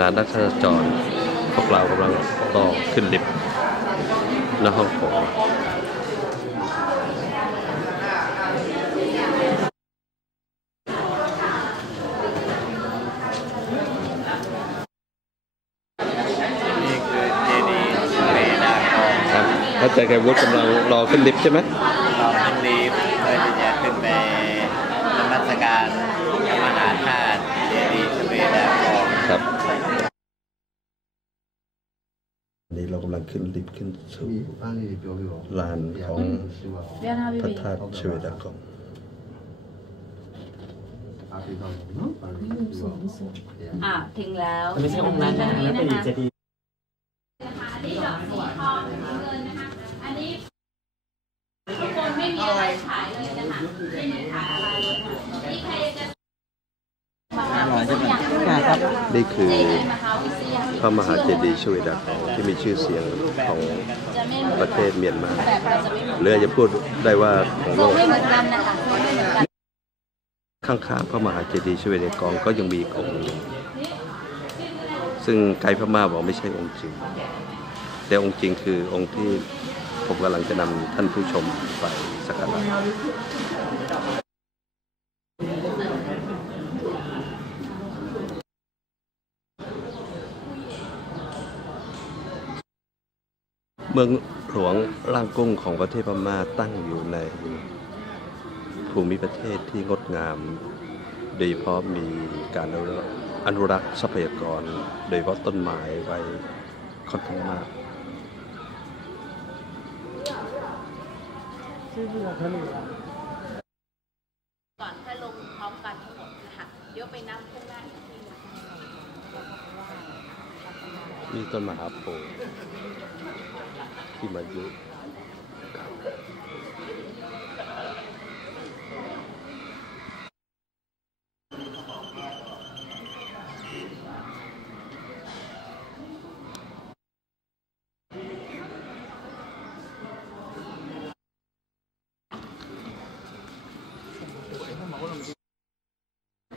ณะนักจราจรพวกเรากำลังต่อขึ้นลิฟต์หน้าห้องโถงนี่คือเจดีย์เรดาร์ทองครับพระอาจารย์ไกรวุฒิกำลังรอขึ้นลิฟต์ใช่ไหมเราขึ้นลีฟเพื่อที่จะขึ้นไปนมัสการพระมหาธาตุเจดีย์เรดาร์ทองครับวันนี้เรากำลังขึ้นลิฟต์ขึ้นสู่ลานของพระธาตุเชเวดากองถึงแล้ว ไม่ใช่องค์นั้นนะจะนเป็นดีย์นะนี่ดอกสีทองเงินนะคะ อันนี้ทุกคนไม่มีอะไรขายเลยนะคะไม่มีขายอะไรเลยนี่ใครจะนี่คือ พระมหาเจดีย์ชเวดากองที่มีชื่อเสียงของประเทศเมียนมาเรือนหรืออาจจะพูดได้ว่าของโลกข้างๆพระมหาเจดีย์ชเวดากองก็ยังมีองค์หนึ่งซึ่งไกด์พม่าบอกไม่ใช่องค์จริง แต่องค์จริงคือองค์ที่ผมกำลังจะนำท่านผู้ชมไปสักการะ เมืองหลวงล่างกุ้งของประเทศพม่าตั้งอยู่ในภูมิประเทศที่งดงาม โดยเฉพาะมีการอนุรักษ์ทรัพยากร โดยเฉพาะต้นไม้ไว้ค่อนข้างมากก่อนค่อยลงพร้อมกันทั้งหมดนะคะเดี๋ยวไปนับข้างหน้าอีกทีห นี่ต้นมหาโพธิ์ที่มายุ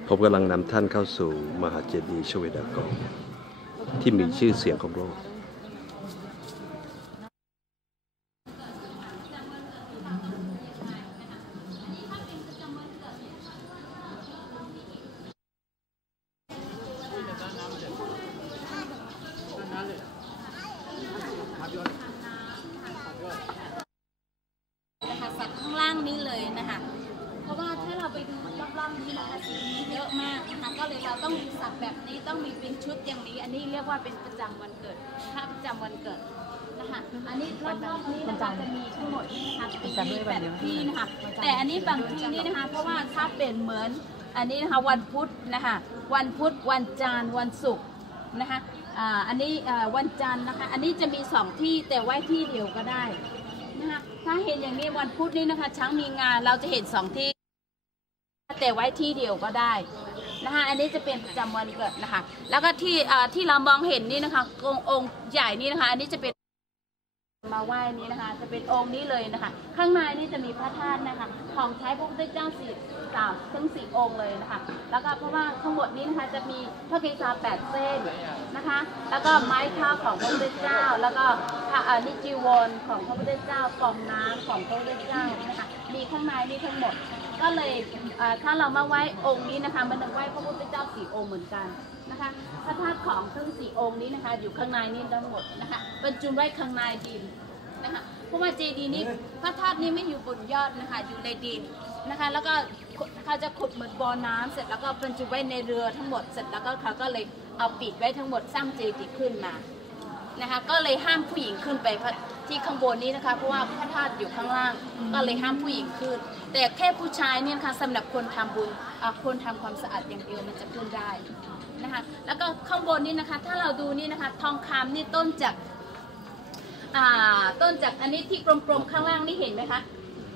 ผมกำลังนำท่านเข้าสู่มหาเจดีย์ชเวดากอง ที่มีชื่อเสียงของโลก นะคะสัตว์ข้างล่างนี้เลยนะคะ เพราะว่าถ้าเราไป ดูรอบๆนี้นะคะสีมีเยอะมากนะคะก็เลยเราต้องมีสัตว์แบบนี้ต้องมีเป็นชุดอย่างนี้ อันนี้เรียกว่าเป็นประจำวันเกิดภาพประจำวันเกิดนะคะอันนี้รอบๆนี้นะคะจะมีทั้งหมดนี่นะคะเป็นมีแปดที่นะคะแต่อันนี้บางที่นี่นะคะ เพราะว่าถ้าเป็นเหมือนอันนี้นะคะวันพุธนะคะวันพุธวันจันทร์วันศุกร์นะคะอ่าอันนี้อ่าวันจันทร์นะคะ อันนี้จะมีสองที่แต่ไว้ที่เดียวก็ได้นะคะถ้าเห็นอย่างนี้วันพุธนี้นะคะช้างมีงานเราจะเห็นสองที่ แต่ไว้ที่เดียวก็ได้นะคะอันนี้จะเป็นประจำวันเกิดนะคะ แล้วก็ที่ที่เรามองเห็นนี่นะคะองค์องค์ใหญ่นี่นะคะ อันนี้จะเป็นมาไหว้นี้นะคะ จะเป็นองค์นี้เลยนะคะ ข้างในนี่จะมีพระธาตุนะคะ ของใช้พระพุทธเจ้าสี่สามทั้งสี่องค์เลยนะคะ แล้วก็เพราะว่าทั้งหมดนี้นะคะจะมีพระเกศาแปดเส้นนะคะ แล้วก็ไม้เท้าของพระพุทธเจ้า แล้วก็พระนิจีวรของพระพุทธเจ้ากล่องน้ำของพระพุทธเจ้านะคะ มีข้างในนี่ทั้งหมด ก็เลยถ้าเรามาไหว้องค์นี้นะคะมันจะไหว้พระพุทธเจ้าสี่องค์เหมือนกันนะคะพระธาตุของทั้งสี่องค์นี้นะคะ อยู่ข้างในนี่ทั้งหมดนะคะบรรจุไว้ข้างในดินนะคะเพราะว่าเจดีย์นี้พระธาตุนี้ไม่อยู่บนยอดนะคะอยู่ในดินนะคะ แล้วก็เขาจะขุดเหมือนบ่อน้ำเสร็จแล้วก็บรรจุไว้ในเรือทั้งหมดเสร็จแล้วก็เขาก็เลยเอาปิดไว้ทั้งหมดสร้างเจดีย์ขึ้นมานะคะก็เลยห้ามผู้หญิงขึ้นไป ที่ข้างบนนี้นะคะ เพราะว่าพระธาตุอยู่ข้างล่าง ก็เลยห้ามผู้หญิงขึ้น แต่แค่ผู้ชายเนี่ยนะคะสำหรับคนทำบุญอะคนทำความสะอาดอย่างเดียวมันจะขึ้นได้นะคะแล้วก็ข้างบนนี้นะคะ ถ้าเราดูนี่นะคะ ทองคำนี่ต้นจากอ่าต้นจากอันนี้ที่กลมๆข้างล่างนี่เห็นไหมคะ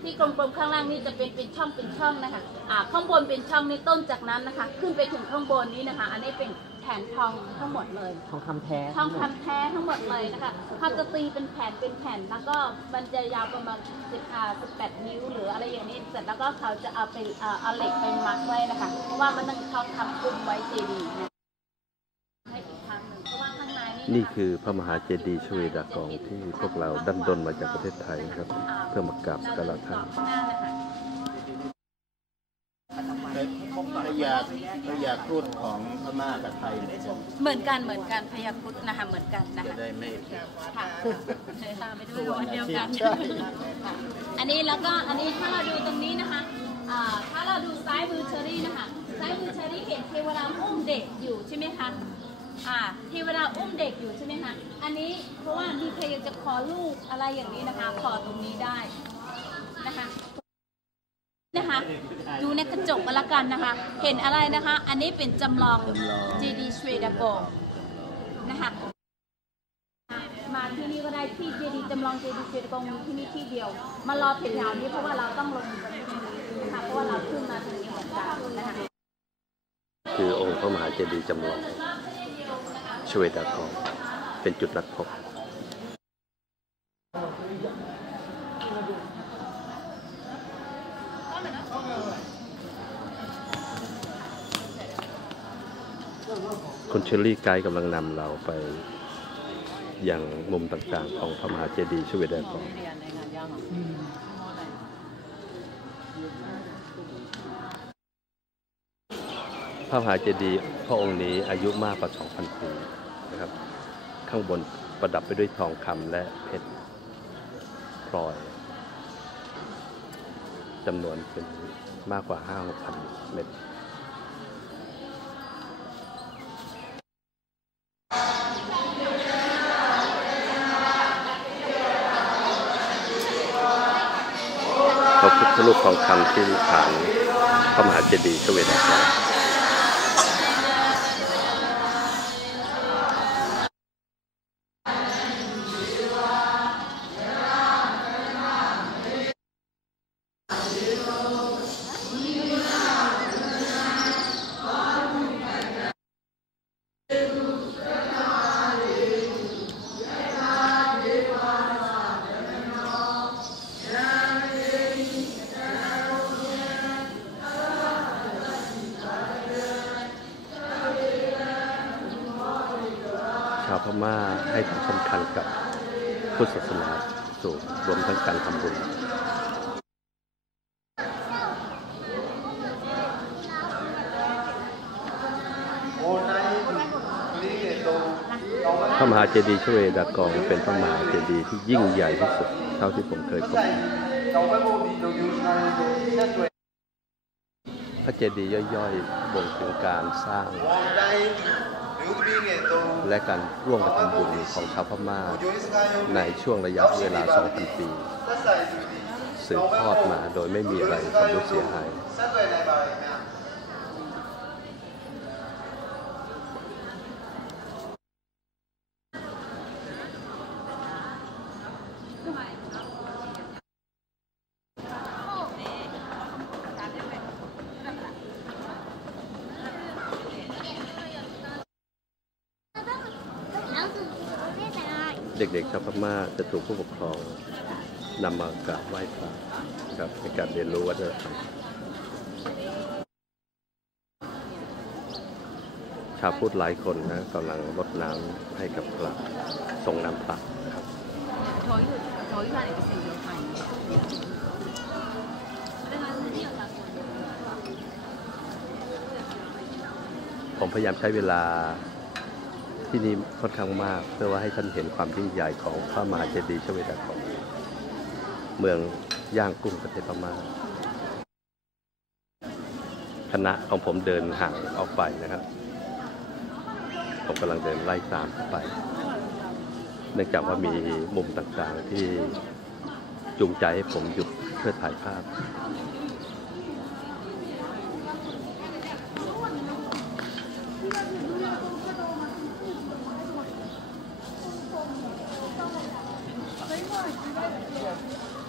ที่กลมๆข้างล่างนี่จะเป็นเป็นช่องเป็นช่องนะคะอ่าข้างบนเป็นช่องในต้นจากนั้นนะคะ ขึ้นไปถึงข้างบนนี้นะคะ อันนี้เป็น แผ่นทองทั้งหมดเลย ทองคำแท้ทองคำแท้ทั้งหมดเลยนะคะเขาจะตีเป็นแผ่นเป็นแผ่นแล้วก็มันจะยาวประมาณ10อ่า18นิ้วหรืออะไรอย่างนี้เสร็จแล้วก็เขาจะเอาไปเอ่อเอาเหล็กไปมัดไว้นะคะ เพราะว่ามันต้องเขาทำคุมไว้เจดีย์นะให้อีกครั้งนี่คือพระมหาเจดีย์ชเวดากองที่พวกเราดันดนมาจากประเทศไทยนะครับ เพื่อมากราบสักการะท่านพ ยาพยาครุฑของพม่ากับไทยเนี่ยจะเหมือนกันเหมือนกันพยาครุดนะคะเหมือนกันนะจะคะได้ไม่ผิดค่ะตามไปด้วยวันเดียวกันใช่ค่ะอันนี้แล้วก็อันนี้ถ้าเราดูตรงนี้นะคะอ่าถ้าเราดูซ้ายมือเชอรี่นะคะซ้ายมือเชอรี่เห็นเทวดาอุ้มเด็กอยู่ใช่ไหมคะอ่าเทวดาอุ้มเด็กอยู่ใช่ไหมคะอันนี้เพราะว่ามีใครอยากจะขอลูกอะไรอย่างนี้นะคะ ขอตรงนี้ได้นะคะ นะคะดูในกระจกก็แล้วกันนะคะ เห็นอะไรนะคะ อันนี้เป็นจำลองเจดีย์ชเวดากงนะคะมาที่นี่ก็ได้ที่เจดีจำลองเจดีเจดีกงมีที่นี่ที่เดียว มารอแถวนี้เพราะว่าเราต้องลงตรงนี้นะคะเพราะว่าเราขึ้นมาตรงนี้เหมือนกันนะคะคือองค์พระมหาเจดีย์จำลองชเวดากองเป็นจุดนัดพบ คุณเชอรี่ไกด์กำลังนำเราไปอยังมุมต่างๆ ของพระมหาเจดีย์ชเวดากองพระมหาเจดีย์พระองค์นี้อายุมากกว่า 2,000 ปีนะครับ ข้างบนประดับไปด้วยทองคำและเพชรพลอยจำนวนเป็นมากกว่า5,000 เม็ด พุทธรูปทองคำที่ฐานพระมหาเจดีย์ชเวดากอาวพม่าให้ความสำคัญกับพุทธศาสนาสูงรวมทั้งการทำบุญพระมหาเจดีย์ชเวดากองเป็นพระมหาเจดีย์ที่ยิ่งใหญ่ที่สุดเท่าที่ผมเคยพบพระเจดีย์ย่อยๆบ่งถึงการสร้าง และการร่วมกันทำบุญของชาวพม่าในช่วงระยะเวลา 2,000 ปีสืบทอดมาโดยไม่มีอะไรทำรุเสียหาย เด็กๆชาวพม่าจะถูกผู้ปกครองนำมากราบไหว้พระครับในการเรียนรู้วัฒนธรรมชาวพุทธหลายคนนะกำลังรดน้ำให้กับพระทรงน้ำพระนะครับผมพยายามใช้เวลา ที่นี่ค่อนข้างมาก เพื่อว่าให้ท่านเห็นความยิ่งใหญ่ของพระมหาเจดีย์ชเวดากองเมืองย่างกุ้งประเทศพม่าคณะของผมเดินห่างออกไปนะครับ ผมกำลังเดินไล่ตามไป เนื่องจากว่ามีมุมต่างๆที่จูงใจให้ผมหยุดเพื่อถ่ายภาพ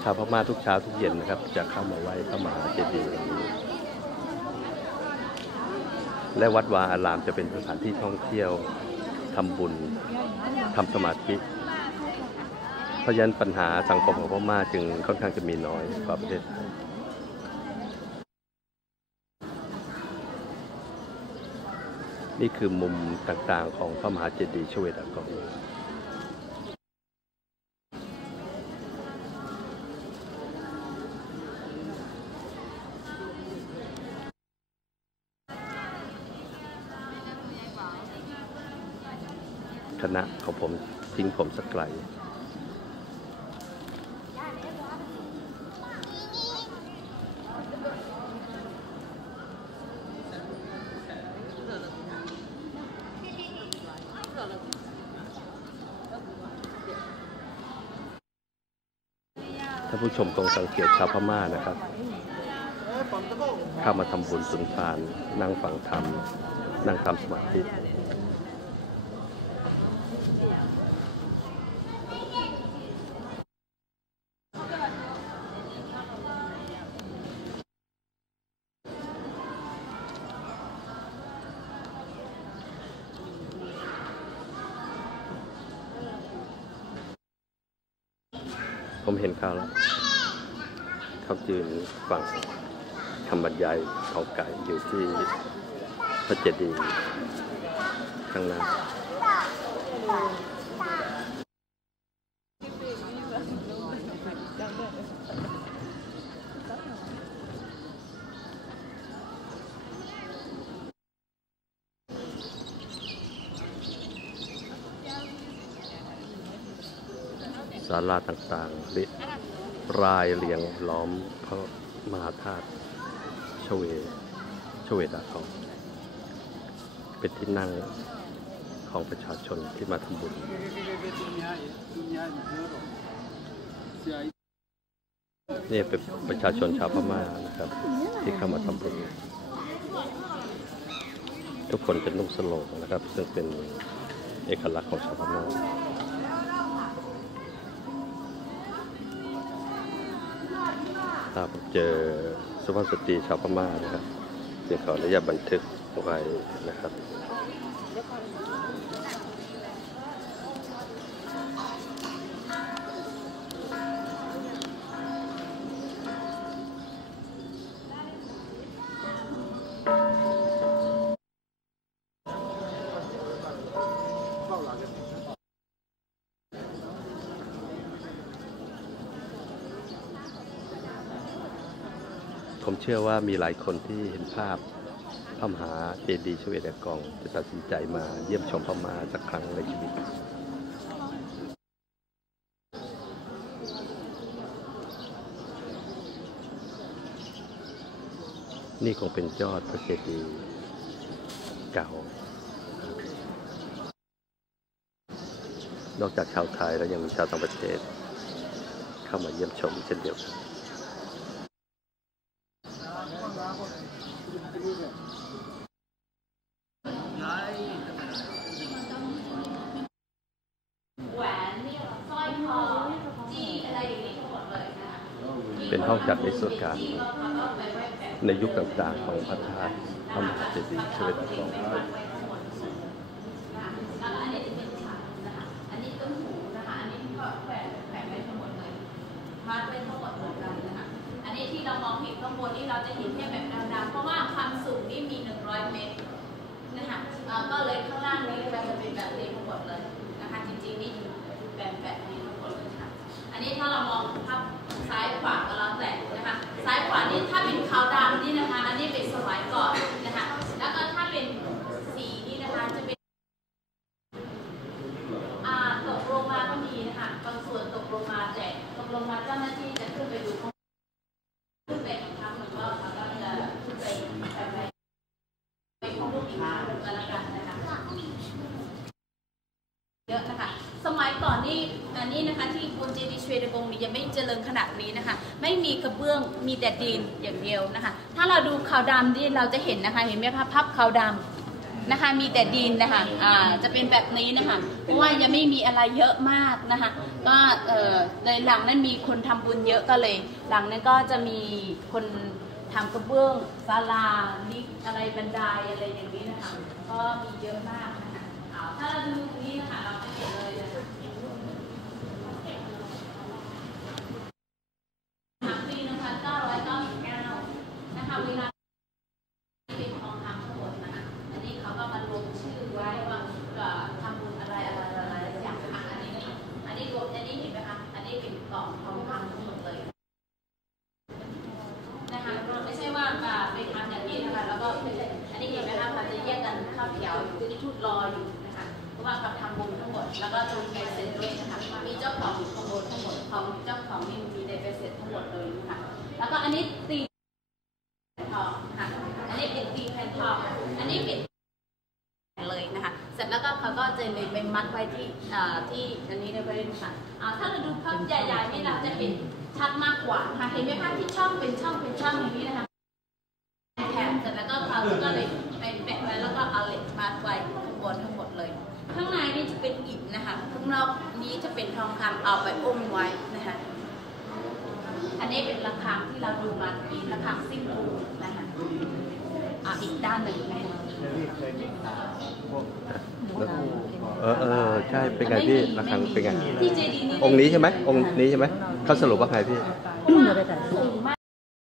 ชาวพม่าทุกเช้าทุกเย็นนะครับ จะเข้ามาไหว้พระมหาเจดีย์และวัดวาอารามจะเป็นสถานที่ท่องเที่ยวทำบุญทำสมาธิเพราะฉะนั้นปัญหาสังคมของพม่าจึงค่อนข้างจะมีน้อยกว่าประเทศไทยนี่คือมุมต่างๆของพระมหาเจดีย์ชเวดากอง ณะของผมทิ้งผมสักไกลท่านผู้ชมตรงสังเกตชาวพม่านะครับ เข้ามาทำบุญสุนทาน นั่งฟังธรรม นั่งทำสมาธิ ผมเห็นเขาแล้วเขายืนฟังคำบรรยายเขาไก่อยู่ที่พระเจดีย์ข้างหน้า ศาลาต่างๆรียรายเรียงล้อมพระมหาธาตุชเวชเวดากองเป็นที่นั่งของประชาชนที่มาทำบุญนี่เป็นประชาชนชาวพม่านะครับ ที่เข้ามาทำบุญทุกคนจะนุ่งสโลงนะครับ ซึ่งเป็นเอกลักษณ์ของชาวพม่า ถ้าผมเจอสุภาพสตรีชาวพม่านะครับจึงขออนุญาตบันทึกไว้นะครับ ผมเชื่อว่ามีหลายคนที่เห็นภาพพระมหาเจดีย์ชเวดากอง จะตัดสินใจมาเยี่ยมชมพม่าสักครั้งในชีวิตนี่คงเป็นยอดพระเจดีย์เก่า นอกจากชาวไทยแล้วยังมีชาวต่างประเทศ เข้ามาเยี่ยมชมเช่นเดียวกัน แหวนเนี่ยสร้อยคอจี้อะไรอย่างนี้ทั้งหมดเลยนะคะ เป็น ห้องจัดนิทรรศการในยุคต่างๆของพระธาตุพระมหาเจดีย์ชเวดากองแล้วอันนี้จะเป็นฉากนะคะอันนี้ต้นหูนะคะอันนี้ก็แขวนแขวนไว้ทั้งหมดเลยมัดไว้ทั้งหมดเหมือนกันนะคะ อันนี้ที่เรามองเห็นข้างบนนี่เราจะเห็นแค่แบบดำๆเพราะว่าความสูงนี่มี 100 เมตรนะคะก็เลยข้างล่างนี้เราจะเป็นแบบนี้ทั้งหมดเลยนะคะ จริงๆนี่อยู่แบบแบบนี้ทั้งหมดเลยค่ะ อันนี้ถ้าเรามองภาพซ้ายขวา ซ้ายขวานี่ถ้าเป็นขาวดำนี่นะคะ อันนี้เป็นสมัยก่อนนะคะ แล้วก็ถ้าเป็นสีนี่นะคะจะเป็น อ่าตกลงมาก็มีนะคะบางส่วนตกลงมาแต่ตกลงมาเจ้าหน้าที่จะขึ้นไปดูข้างขึ้นไปอีกครั้งหนึ่งก็แล้วก็จะขึ้นไปไปไปไปของลูกอีกครั้งหนึ่งก็แล้วกันนะคะเยอะนะคะ สมัยก่อนนี่อันนี้นะคะที่บนเจดีย์ชเวดากงนี่ยังไม่ เจริญขนาดนี้นะคะ ไม่มีกระเบื้องมีแต่ดินอย่างเดียวนะคะ ถ้าเราดูขาวดำที่เราจะเห็นนะคะ เห็นไหมคะพับขาวดำนะคะ มีแต่ดินนะคะอ่าจะเป็นแบบนี้นะคะเพราะว่ายังไม่มีอะไรเยอะมากนะคะ ก็เออในหลังนั้นมีคนทำบุญเยอะก็เลย หลังนั้นก็จะมีคนทำกระเบื้องศาลานิอะไรบันไดอะไรอย่างนี้นะคะ ก็มีเยอะมากนะคะถ้าเราดูตรงนี้นะคะเราจะเห็นเลยนะคะปีหนึ่งพันเก้าร้อยเก้าสิบเก้านะคะเวลา เป็นทองคำทั้งหมดนะคะ อันนี้เขาก็มารวม อันนี้เห็นไหมคะเขาจะแยกกันข้าวแถวคือที่ทูตรออยู่นะคะ เพราะว่าเขาทำบุญทั้งหมด แล้วก็จงใจเสร็จด้วยนะคะ มีเจ้าของอยู่ข้างบนทั้งหมดของเจ้าของนี่มีในใบเสร็จทั้งหมดเลยนะคะ แล้วก็อันนี้ตีทองค่ะ อันนี้เป็นตีแผ่นทอง อันนี้เป็นเลยนะคะ เสร็จแล้วก็เขาก็จะเลยไปมัดไว้ที่อ่อที่อันนี้ในบริเวณค่ะถ้าเราดูภาพใหญ่ๆนี่เราจะเห็นชัดมากกว่าค่ะ เห็นไหมคะที่ช่องเป็น ก็เขาก็เลยไปแปะไว้แล้วก็เอาเหล็กมัดไว้ข้างบนทั้งหมดเลย ข้างในนี่จะเป็นอิฐนะคะข้างนอกนี้จะเป็นทองคำเอาไปอุ้มไว้นะคะอันนี้เป็นระฆังที่เราดูมาที่ระฆังซิ่งรูนะคะอ่าอีกด้านหนึ่งนะคะเคยมีข่าวพวกเออเออใช่เป็นไงพี่ระฆังเป็นไงที่เจดีย์นี้องค์นี้ใช่ไหมองค์นี้ใช่ไหมเขาสรุปว่าไงพี่